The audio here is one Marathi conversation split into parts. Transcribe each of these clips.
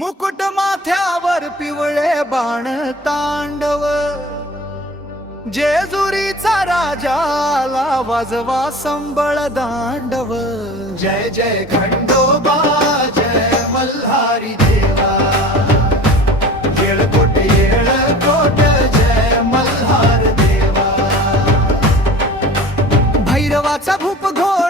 मुकुट माथ्यावर पिवळे बाण तांडव. जेजुरीचा राजाला वाजवा संबळ दांडव. जय जय खंडोबा जय मल्हारी देवा. येळकोट येळकोट जय मल्हार देवा. भैरवाचा भूप घोड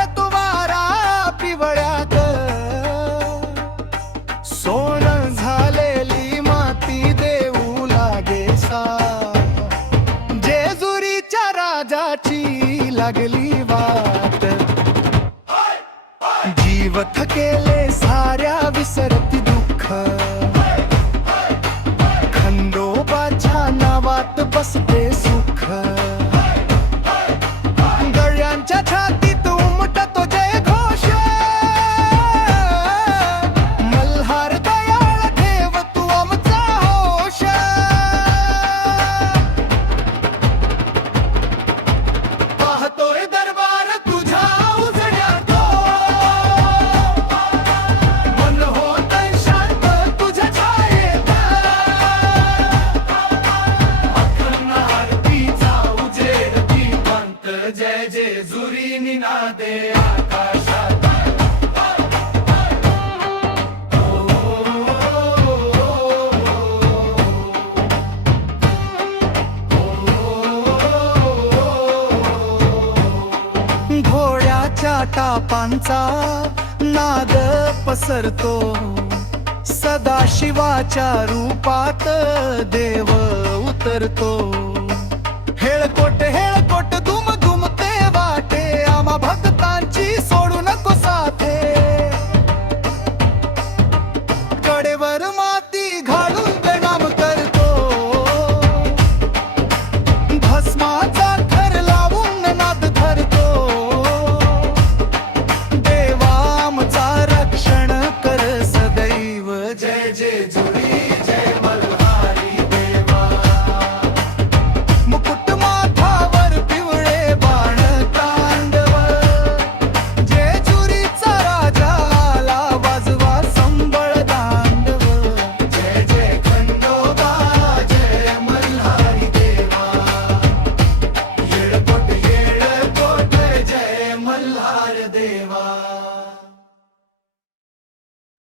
लागली वाट. जीव थकेले साऱ्या विसरती दुःख. खंडोबाच्या नावात बसते टापांचा नाद पसरतो. सदाशिवाच्या रूपात देव उतरतो.